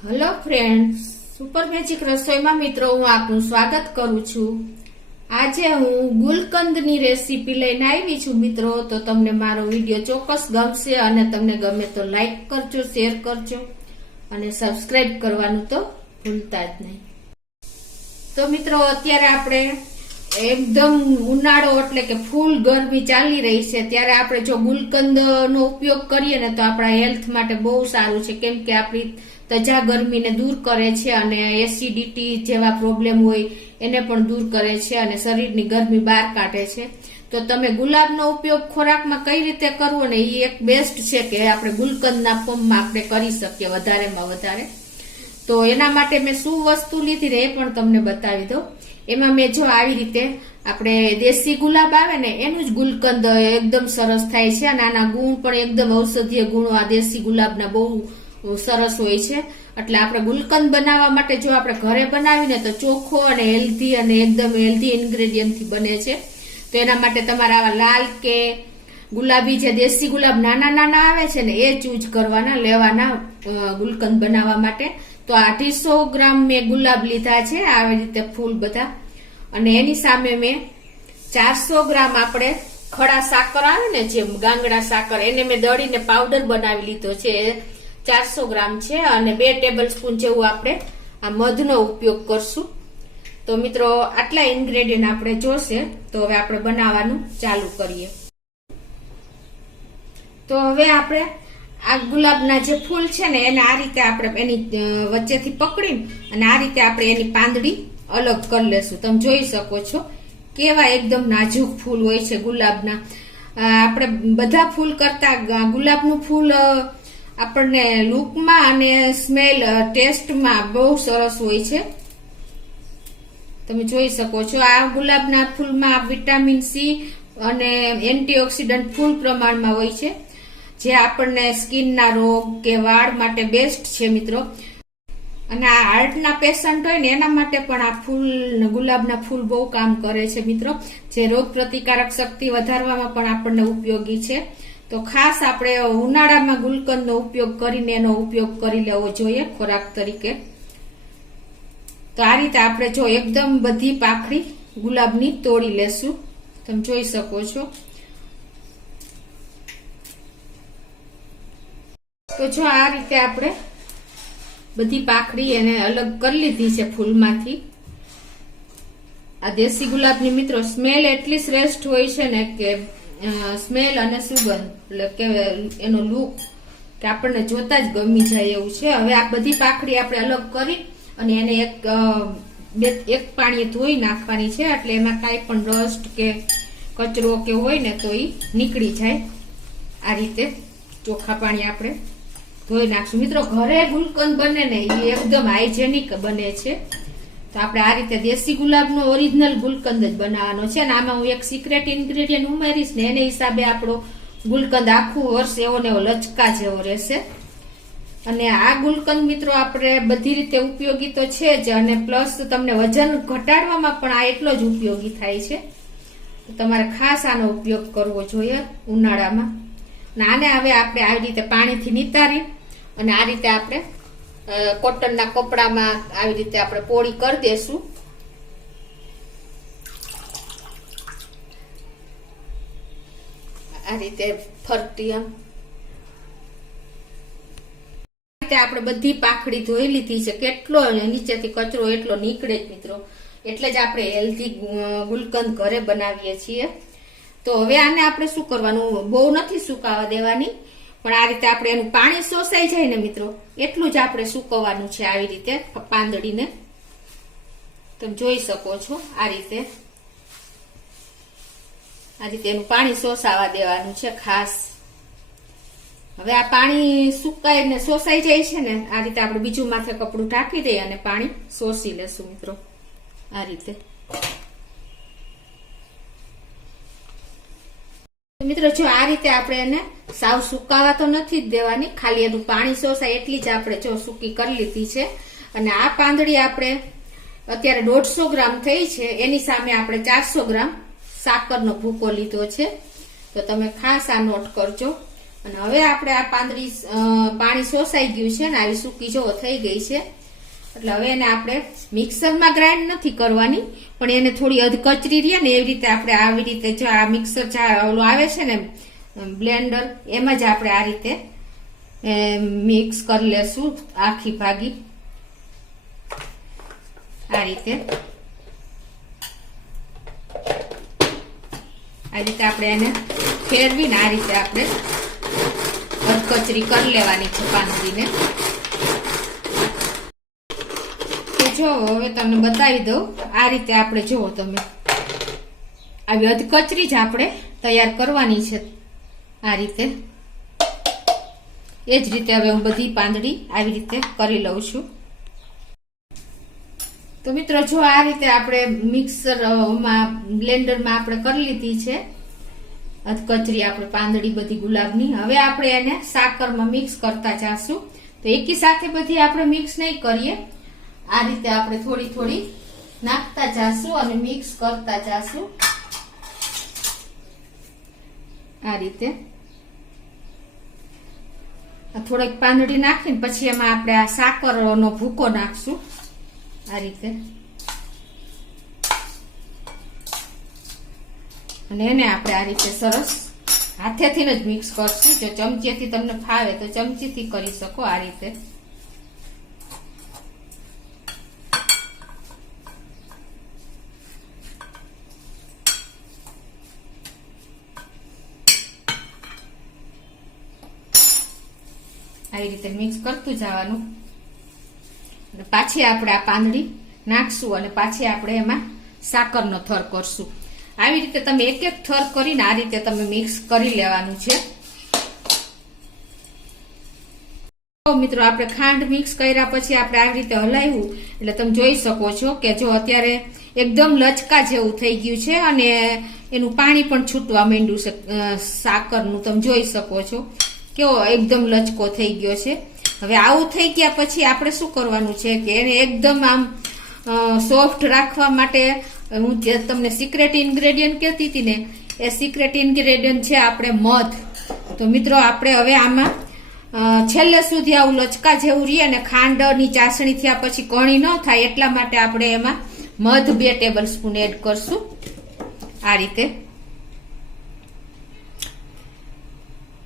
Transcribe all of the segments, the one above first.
Hello friends, super magic રસોઈમાં મિત્રો હું આપનું સ્વાગત કરું છું। આજે હું ગુલકંદની રેસીપી લઈને આવી છું મિત્રો। તો તમને મારો વિડીયો ચોક્કસ ગમશે અને તમને ગમે તો લાઈક કરજો, શેર કરજો અને સબસ્ક્રાઇબ કરવાનું તો ભૂલતા જ નહીં। તો મિત્રો અત્યારે આપણે એકદમ ઉનાળો એટલે કે ફૂલ ગરમી ચાલી રહી છે, ત્યારે આપણે જો ગુલકંદનો ઉપયોગ કરીએ ને તો આપણા હેલ્થ માટે બહુ સારું છે, કેમ કે આપણી ત્વચા ગરમીને દૂર કરે છે અને એસિડિટી જેવા પ્રોબ્લેમ હોય એને પણ દૂર કરે છે અને શરીરની ગરમી બહાર કાઢે છે। તો તમે ગુલાબનો ઉપયોગ ખોરાકમાં કઈ રીતે કરવો ને એ એક બેસ્ટ છે કે આપણે ગુલકંદના ફોર્મમાં આપણે કરી શકીએ વધારેમાં વધારે। તો એના માટે મેં શું વસ્તુ લીધી ને એ પણ તમને બતાવી દઉં। એમાં મેં જો આવી રીતે આપણે દેશી ગુલાબ આવે ને એનું જ ગુલકંદ એકદમ સરસ થાય છે અને આના ગુણ પણ એકદમ ઔષધીય ગુણો આ દેશી ગુલાબના બહુ સરસ હોય છે। એટલે આપણે ગુલકંદ બનાવવા માટે જો આપણે ઘરે બનાવીને તો ચોખ્ખો અને હેલ્ધી અને એકદમ હેલ્ધી ઇન્ગ્રેડિયન્ટથી બને છે। તો એના માટે તમારે આવા લાલ કે ગુલાબી જે દેશી ગુલાબ નાના નાના આવે છે ને એ ચૂઝ કરવાના લેવાના ગુલકંદ બનાવવા માટે। તો 250 ગ્રામ મેં ગુલાબ લીધા છે આવી રીતે ફૂલ બધા, અને એની સામે મેં 400 ગ્રામ આપણે ખડા સાકર આવે ને જે ગાંગડા સાકર એને મેં દળીને પાવડર બનાવી લીધો છે, 400 ગ્રામ છે। અને 2 ટેબલ સ્પૂન જેવું આપણે આ મધનો ઉપયોગ કરશું। તો મિત્રો આટલા ઇન્ગ્રેડિયન્ટ આપણે જોશે। તો હવે આપણે બનાવવાનું ચાલુ કરીએ। તો હવે આપણે આ ગુલાબના જે ફૂલ છે ને એને આ રીતે આપણે એની વચ્ચેથી પકડીને અને આ રીતે આપણે એની પાંદડી અલગ કરી લેશું। તમે જોઈ શકો છો કેવા એકદમ નાજુક ફૂલ હોય છે ગુલાબના। આપણે બધા ફૂલ કરતા ગુલાબનું ફૂલ આપણને લુકમાં અને સ્મેલ ટેસ્ટમાં બહુ સરસ હોય છે। તમે જોઈ શકો છો આ ગુલાબના ફૂલમાં વિટામિન સી અને એન્ટીઓક્સિડન્ટ ફૂલ પ્રમાણમાં હોય છે, જે આપણને સ્કિનના રોગ કે વાળ માટે બેસ્ટ છે મિત્રો। અને આ હાર્ટના પેશન્ટ હોય ને એના માટે પણ આ ફૂલ ગુલાબના ફૂલ બહુ કામ કરે છે મિત્રો, જે રોગ પ્રતિકારક શક્તિ વધારવામાં પણ આપણને ઉપયોગી છે। તો ખાસ આપણે ઉનાળામાં ગુલકંદનો ઉપયોગ કરીને એનો ઉપયોગ કરી લેવો જોઈએ ખોરાક તરીકે। તો આ રીતે આપણે જો એકદમ બધી પાંખડી ગુલાબની તોડી લેશું। તમે જોઈ શકો છો। તો જો આ રીતે આપણે બધી પાંખડી એને અલગ કરી લીધી છે ફૂલમાંથી। આ દેશી ગુલાબની મિત્રો સ્મેલ એટલી શ્રેષ્ઠ હોય છે ને કે સ્મેલ અને સુગંધ એટલે કે એનો લુક કે આપણને જોતા જ ગમી જાય એવું છે। હવે આ બધી પાંખડી આપણે અલગ કરી અને એને એક પાણીએ ધોઈ નાખવાની છે, એટલે એમાં કાંઈ પણ રસ્ટ કે કચરો કે હોય ને તો એ નીકળી જાય। આ રીતે ચોખ્ખા પાણી આપણે ધોઈ નાખશું મિત્રો। ઘરે ગુલકંદ બને ને એ એકદમ હાઇજેનિક બને છે। તો આપણે આ રીતે દેશી ગુલાબનો ઓરિજિનલ ગુલકંદ જ બનાવવાનો છે, અને આમાં હું એક સિક્રેટ ઇન્ગ્રેડિયન્ટ ઉમેરીશ ને એને હિસાબે આપણો ગુલકંદ આખું વર્ષ એવો ને એવો લચકા જેવો રહેશે। અને આ ગુલકંદ મિત્રો આપણે બધી રીતે ઉપયોગી તો છે જ, અને પ્લસ તમને વજન ઘટાડવામાં પણ આ એટલો જ ઉપયોગી થાય છે। તો તમારે ખાસ આનો ઉપયોગ કરવો જોઈએ ઉનાળામાં। અને આને હવે આપણે આવી રીતે પાણીથી નિતારી અને આ રીતે આપણે કોટનના કપડામાં આવી રીતે આપણે પોળી કરી દેશું। આ રીતે ફરતી આમ આપણે બધી પાંખડી ધોઈ લીધી છે, કેટલો નીચેથી કચરો એટલો નીકળે જ મિત્રો, એટલે જ આપણે હેલ્ધી ગુલકંદ ઘરે બનાવીએ છીએ। તો હવે આને આપણે શું કરવાનું, બહુ નથી સુકાવા દેવાની, પણ આ રીતે આપણે એનું પાણી શોષાઈ જાય ને મિત્રો એટલું જ આપણે સૂકવવાનું છે આવી રીતે પાંદડીને। તમે જોઈ શકો છો આ રીતે એનું પાણી શોષાવા દેવાનું છે ખાસ। હવે આ પાણી સુકાઈને શોષાઈ જાય છે ને આ રીતે આપણે બીજું માથે કપડું ઢાંકી દઈએ અને પાણી શોષી લેશું મિત્રો આ રીતે। મિત્રો જો આ રીતે આપણે એને સાવ સુકાવા તો નથી જ દેવાની, ખાલી એનું પાણી શોષાય એટલી જ આપણે જો સૂકી કરી લીધી છે। અને આ પાંદડી આપણે અત્યારે 150 ગ્રામ થઈ છે, એની સામે આપણે 400 ગ્રામ સાકરનો ભૂકો લીધો છે। તો તમે ખાસ આ નોટ કરજો। અને હવે આપણે આ પાંદડી પાણી શોષાઈ ગયું છે ને આવી સૂકી જો થઈ ગઈ છે, એટલે હવે એને આપણે મિક્સરમાં ગ્રાઇન્ડ નથી કરવાની, પણ એને થોડી અધકચરી રહે ને એવી રીતે આપણે આવી રીતે જો આ મિક્સર ઓલું આવે છે ને બ્લેન્ડર, એમાં જ આપણે આ રીતે મિક્સ કરી લેશું આખી ભાગી આ રીતે આપણે એને ફેરવીને આ રીતે આપણે અધકચરી કરી લેવાની છે પાંદડીને. જો હવે તમને બતાવી દઉં, આ રીતે આપણે જુઓ તમે આવી અધકચરી જ આપણે તૈયાર કરવાની છે આ રીતે. એ જ રીતે હવે હું બધી પાંદડી આવી રીતે કરી લઉં છું. તો મિત્રો જો આ રીતે આપણે મિક્સરમાં બ્લેન્ડરમાં આપણે કરી લીધી છે અધકચરી આપણે પાંદડી બધી ગુલાબની. હવે આપણે એને સાકરમાં મિક્સ કરતા જાશું. તો એકી સાથે બધી આપણે મિક્સ નહીં કરીએ, આ રીતે આપણે થોડી થોડી નાખતા જાશું અને મિક્સ કરતા જાશું આ રીતે. થોડીક પાંદડી નાખીને પછી એમાં આપણે આ સાકરનો ભૂકો નાખશું આ રીતે, અને એને આપણે આ રીતે સરસ હાથેથી જ મિક્સ કરશું. જો ચમચીથી તમને ફાવે તો ચમચીથી કરી શકો આ રીતે. આવી રીતે મિક્સ કરતું જવાનું. પાછી આપણે આ પાંદડી નાખશું અને પાછી આપણે એમાં સાકરનો થર કરશું. આવી રીતે તમે એક એક થર કરીને આ રીતે તમે મિક્સ કરી લેવાનું છે. મિત્રો આપણે ખાંડ મિક્સ કર્યા પછી આપણે આવી રીતે હલાવ્યું એટલે તમે જોઈ શકો છો કે જો અત્યારે એકદમ લચકા જેવું થઈ ગયું છે અને એનું પાણી પણ છૂટવા માંડ્યું છે સાકરનું. તમે જોઈ શકો છો કેવો એકદમ લચકો થઈ ગયો છે. હવે આવું થઈ ગયા પછી આપણે શું કરવાનું છે કે એને એકદમ આમ સોફ્ટ રાખવા માટે હું જે તમને સિક્રેટ ઇન્ગ્રેડિયન્ટ કહેતી હતી ને, એ સિક્રેટ ઇન્ગ્રેડિયન્ટ છે આપણે મધ. તો મિત્રો આપણે હવે આમાં છેલ્લે સુધી આવું લચકા જેવું રહીએ અને ખાંડની ચાસણી થયા પછી કણી ન થાય એટલા માટે આપણે એમાં મધ 2 ટેબલ સ્પૂન એડ કરશું આ રીતે.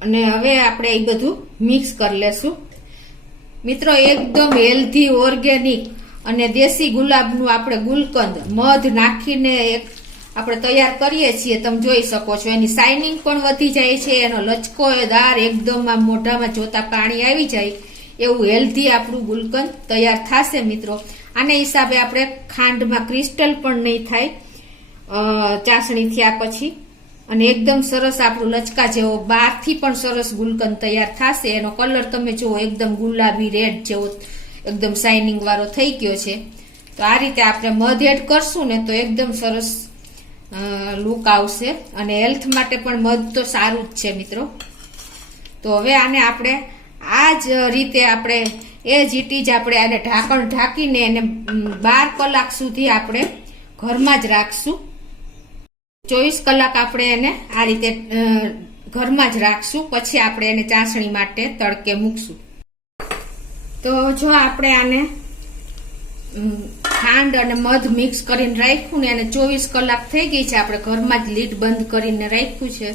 અને હવે આપણે એ બધું મિક્સ કરી લેશું. મિત્રો એકદમ હેલ્ધી ઓર્ગેનિક અને દેશી ગુલાબનું આપણે ગુલકંદ મધ નાખીને એક આપણે તૈયાર કરીએ છીએ. તમે જોઈ શકો છો એની શાઇનિંગ પણ વધી જાય છે, એનો લચકો દાર એકદમ આમ મોઢામાં જોતા પાણી આવી જાય એવું હેલ્ધી આપણું ગુલકંદ તૈયાર થશે. મિત્રો આને હિસાબે આપણે ખાંડમાં ક્રિસ્ટલ પણ નહીં થાય ચાસણી થયા પછી, અને એકદમ સરસ આપણું લચકા જેવો બહારથી પણ સરસ ગુલકંદ તૈયાર થશે. એનો કલર તમે જુઓ એકદમ ગુલાબી રેડ જેવો એકદમ શાઇનિંગ વાળો થઈ ગયો છે. તો આ રીતે આપણે મધ એડ કરશું ને તો એકદમ સરસ લુક આવશે અને હેલ્થ માટે પણ મધ તો સારું જ છે મિત્રો. તો હવે આને આપણે આ જ રીતે આપણે એ જ ઇટ જ આપણે આને ઢાંકણ ઢાંકીને એને 12 કલાક સુધી આપણે ઘરમાં જ રાખશું. 24 કલાક આપણે એને આ રીતે ઘરમાં જ રાખશું. પછી આપણે એને ચાસણી માટે તડકે મૂકશું. તો જો આપણે આને ખાંડ અને મધ મિક્સ કરીને રાખ્યું ને અને 24 કલાક થઈ ગઈ છે, આપણે ઘરમાં જ લીડ બંધ કરીને રાખ્યું છે.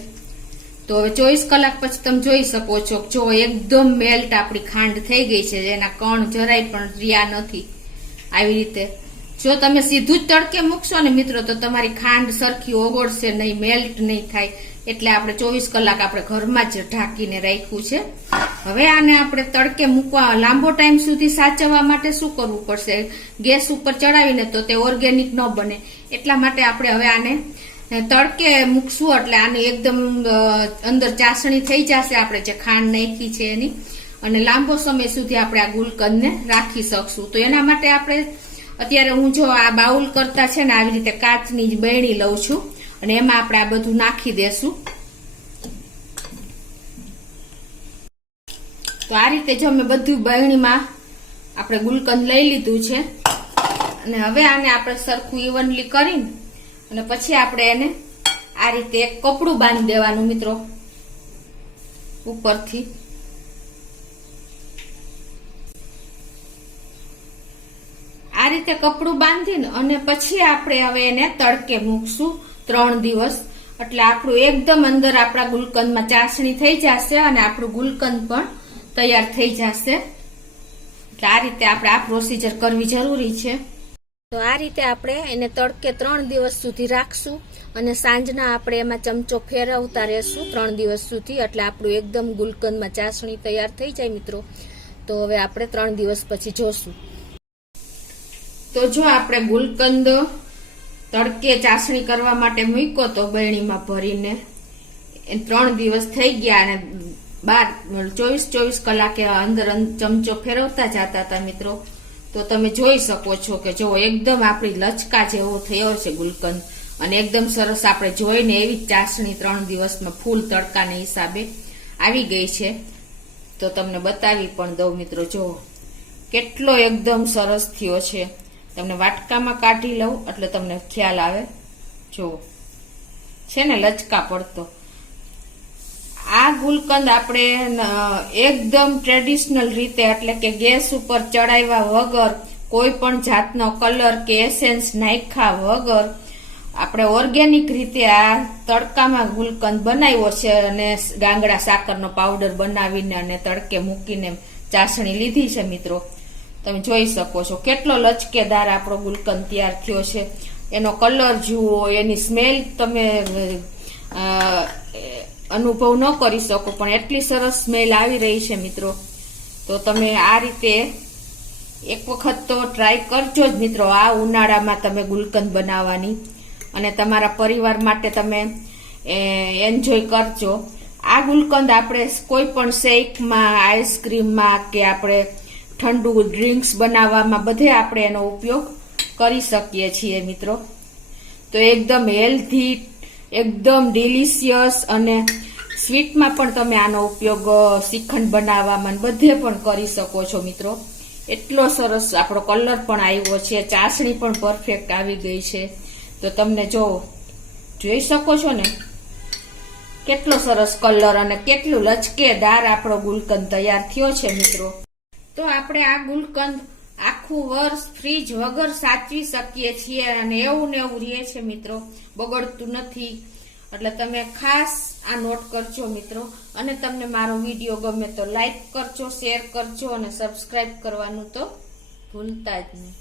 તો હવે 24 કલાક પછી તમે જોઈ શકો છો જો એકદમ મેલ્ટ આપણી ખાંડ થઈ ગઈ છે, એના કણ જરાય પણ રહ્યા નથી. આવી રીતે જો તમે સીધું જ તડકે મૂકશો ને મિત્રો તો તમારી ખાંડ સરખી ઓગળશે નહીં, મેલ્ટ નહીં થાય. એટલે આપણે 24 કલાક આપણે ઘરમાં જ ઢાંકીને રાખ્યું છે. હવે આને આપણે તડકે મૂકવા લાંબો ટાઈમ સુધી સાચવવા માટે શું કરવું પડશે, ગેસ ઉપર ચડાવીને તો તે ઓર્ગેનિક ન બને. એટલા માટે આપણે હવે આને તડકે મૂકશું એટલે આની એકદમ અંદર ચાસણી થઈ જશે આપણે જે ખાંડ નાખી છે એની, અને લાંબો સમય સુધી આપણે આ ગુલકંદને રાખી શકશું. તો એના માટે આપણે અત્યારે હું જો આ બાઉલ કરતા છે ને આવી રીતે કાચની જ બરણી લઉં છું અને એમાં આપણે આ બધું નાખી દેશું. તો આ રીતે જો મેં બધું બરણીમાં આપણે ગુલકંદ લઈ લીધું છે અને હવે આને આપણે સરખું ઇવનલી કરીને અને પછી આપણે એને આ રીતે એક કપડું બાંધી દેવાનું મિત્રો ઉપરથી. આ રીતે કપડું બાંધીને અને પછી આપણે હવે એને તડકે મૂકશું 3 દિવસ. એટલે આપણું એકદમ અંદર આપણા ગુલકંદમાં ચાસણી થઈ જશે અને આપણું ગુલકંદ પણ તૈયાર થઈ જશે. એટલે આ રીતે આપણે આ પ્રોસીજર કરવી જરૂરી છે. તો આ રીતે આપણે એને તડકે 3 દિવસ સુધી રાખશું અને સાંજના આપણે એમાં ચમચો ફેરવતા રહેશું 3 દિવસ સુધી. એટલે આપણું એકદમ ગુલકંદમાં ચાસણી તૈયાર થઈ જાય મિત્રો. તો હવે આપણે 3 દિવસ પછી જોશું. તો જો આપણે ગુલકંદ તડકે ચાસણી કરવા માટે મૂક્યો તો બરણીમાં ભરીને 3 દિવસ થઈ ગયા અને 24 કલાકે અંદર ચમચો ફેરવતા જતા હતા મિત્રો. તો તમે જોઈ શકો છો કે જો એકદમ આપણી લચકા જેવો થયો છે ગુલકંદ અને એકદમ સરસ આપણે જોઈને એવી જ ચાસણી 3 દિવસમાં ફૂલ તડકાને હિસાબે આવી ગઈ છે. તો તમને બતાવી પણ દઉં મિત્રો. જો કેટલો એકદમ સરસ થયો છે. તમને વાટકામાં કાઢી લઉં એટલે તમને ખ્યાલ આવે. જો છે ને લચકા પડતો. આ ગુલકંદ આપણે એકદમ ટ્રેડિશનલ રીતે એટલે કે ગેસ ઉપર ચડાવ્યા વગર, કોઈ પણ જાતનો કલર કે એસેન્સ નાખ્યા વગર આપણે ઓર્ગેનિક રીતે આ તડકામાં ગુલકંદ બનાવ્યો છે અને ગાંગડા સાકરનો પાવડર બનાવીને અને તડકે મૂકીને ચાસણી લીધી છે મિત્રો. તમે જોઈ શકો છો કેટલો લચકેદાર આપણો ગુલકંદ તૈયાર થયો છે. એનો કલર જુઓ, એની સ્મેલ તમે અનુભવ ન કરી શકો પણ એટલી સરસ સ્મેલ આવી રહી છે મિત્રો. તો તમે આ રીતે એક વખત તો ટ્રાય કરજો જ મિત્રો. આ ઉનાળામાં તમે ગુલકંદ બનાવવાની અને તમારા પરિવાર માટે તમે એન્જોય કરજો. આ ગુલકંદ આપણે કોઈ પણ શેકમાં, આઈસ્ક્રીમમાં કે આપણે ઠંડુ ડ્રિંક્સ બનાવવામાં બધે આપણે એનો ઉપયોગ કરી શકીએ છીએ મિત્રો. તો એકદમ હેલ્ધી, એકદમ ડિલિશિયસ અને સ્વીટમાં પણ તમે આનો ઉપયોગ શ્રીખંડ બનાવવામાં બધે પણ કરી શકો છો મિત્રો. એટલો સરસ આપણો કલર પણ આવ્યો છે, ચાસણી પણ પરફેક્ટ આવી ગઈ છે. તો તમને જોઈ શકો છો ને કેટલો સરસ કલર અને કેટલું લચકેદાર આપણો ગુલકંદ તૈયાર થયો છે મિત્રો. તો આપણે આ ગુલકંદ આખું વર્ષ ફ્રીજ વગર સાચવી શકીએ છીએ અને એવું ને એવું રહે છે મિત્રો, બગડતું નથી. એટલે તમે ખાસ આ નોટ કરજો મિત્રો. અને તમને મારો વિડીયો ગમે તો લાઈક કરજો, શેર કરજો અને સબસ્ક્રાઇબ કરવાનું તો ભૂલતા જ નહીં.